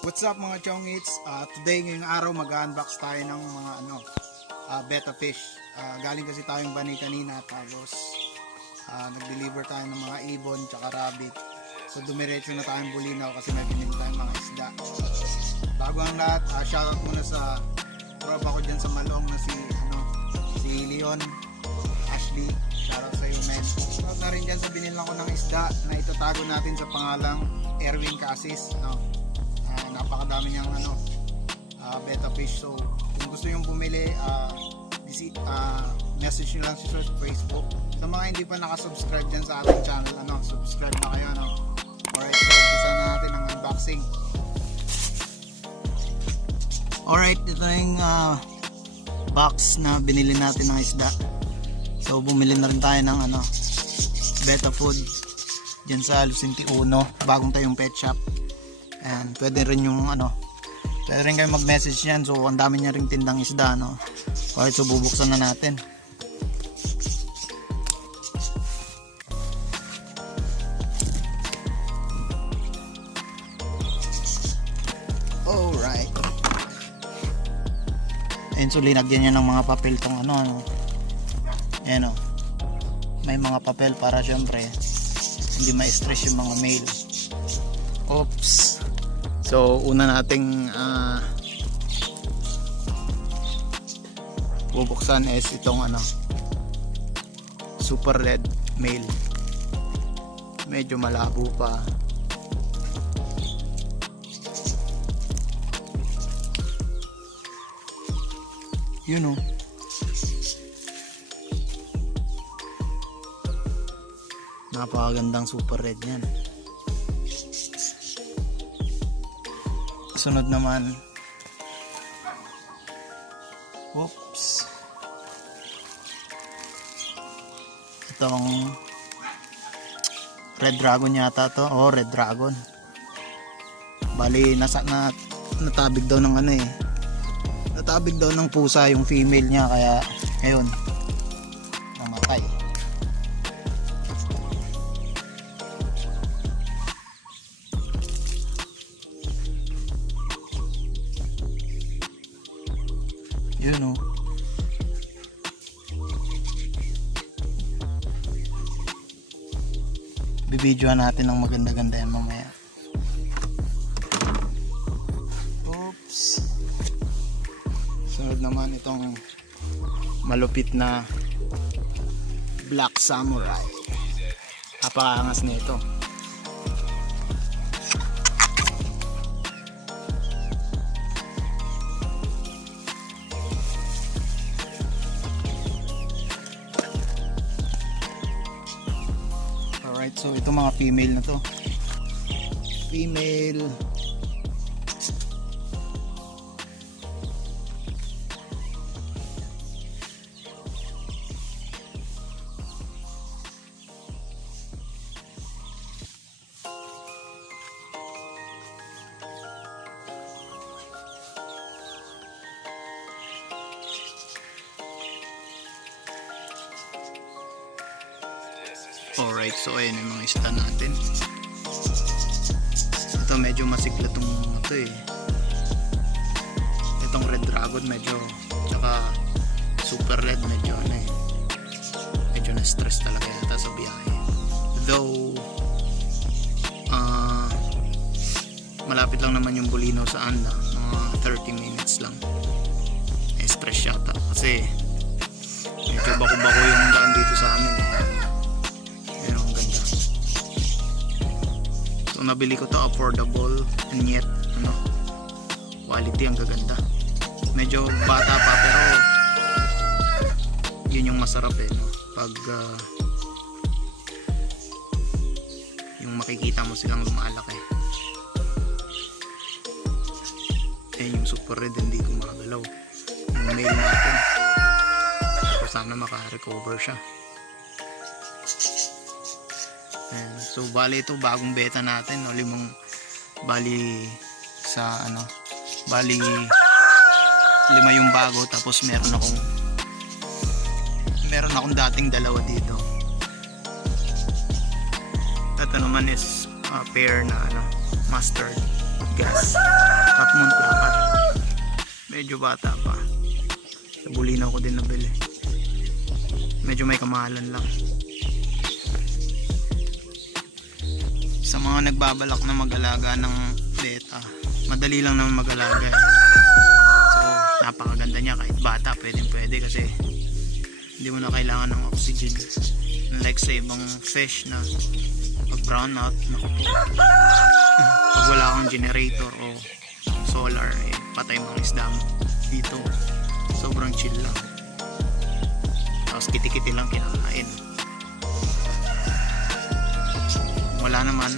What's up mga chongits? Today ngayong araw mag-unbox tayo ng mga betta fish. Galing kasi tayong bani kanina, tapos nag-deliver tayo ng mga ibon tsaka rabbit. So dumiretso na tayong Bolinao kasi may binili tayong mga isda. Bago ang lahat, shoutout muna sa tropa ko dyan sa Malong na si Leon, Ashley. Shoutout sa iyo, men. Shoutout na rin dyan sa binilang ko ng isda na itatago natin sa pangalang Erwin Casis. Napakadami niyang betta fish. So kung gusto nyo bumili, message nyo lang si Sir sa Facebook. Sa mga hindi pa nakasubscribe dyan sa ating channel, subscribe na kayo. Alright, so umpisa na natin ang unboxing. Alright, ito yung box na binili natin ng isda. So bumili na rin tayo ng betta food dyan sa Lucinti 1, bagong tayong pet shop. And pwede rin pwede rin kayo mag-message yan. So ang dami niya ring tindang isda, Alright, so bubuksan na natin. Alright. And so linagyan niya ng mga papel tong Ayan may mga papel para syempre hindi ma-stress yung mga mail. Oops. So una nating bubuksan is itong super red mail. Medyo malabo pa. Yun napakagandang super red yan. Sunod naman, oops, itong red dragon yata to. Red dragon. Bali natabig daw ng natabig daw ng pusa yung female niya, kaya ngayon namatay. Yun bibidyohan natin ng maganda-ganda yan mamaya. Oops. Sunod naman itong malupit na black samurai. Napakaangas nito. Alright, so ito mga female na to. Female. Alright, so ayan yung mga isda natin. Ito medyo masigla tong itong red dragon medyo, tsaka super red medyo medyo na stress talaga yata sa biyahe. Though malapit lang naman yung Bolinao sa Anda, mga 30 minutes lang. Stress yata kasi medyo bako-bako yung daan dito sa amin. So nabili ko to, affordable and yet quality, ang gaganda. Medyo bata pa pero yun yung masarap pag yung makikita mo silang lumalaki. Yung super red hindi gumagalaw. Yung male natin, so sana maka-recover siya. So bali ito bagong beta natin, bali lima yung bago, tapos meron akong dating dalawa dito. Ito naman is pair na mustard. gas. Half moon dapat. Medyo bata pa. Sa Bolinao ko din nabili. Medyo may kamahalan lang. Sa mga nagbabalak na mag-alaga ng beta, madali lang naman mag-alaga eh. So napakaganda niya kahit bata, pwede kasi hindi mo na kailangan ng oxygen. Unlike sa ibang fish na pag brown out, naku po, pag wala kang generator o solar, eh, patay mga isda mo. Dito sobrang chill lang, tapos kiti-kiti lang kinakain. Wala naman,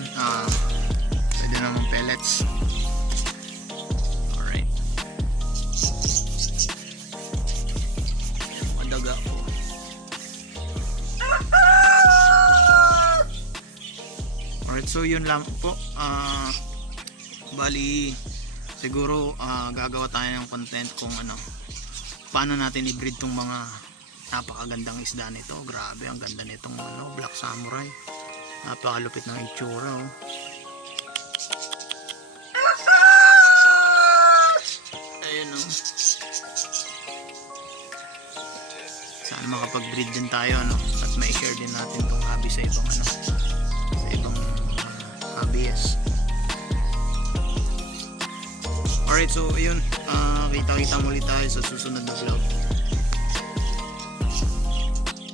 pwede naman pellets. Alright, madaga po. Alright, so yun lang po. Bali siguro gagawa tayo ng content kung paano natin i-breed tong mga napakagandang isda nito. Grabe, ang ganda nitong black samurai. Napakalupit ng itsura, oh. Ayun, oh. Sana makapag-breed din tayo, at ma-share din natin tong hobby sa ibang sa ibang hobbyist. Alright, so ayun, kita-kita muli tayo sa susunod na vlog.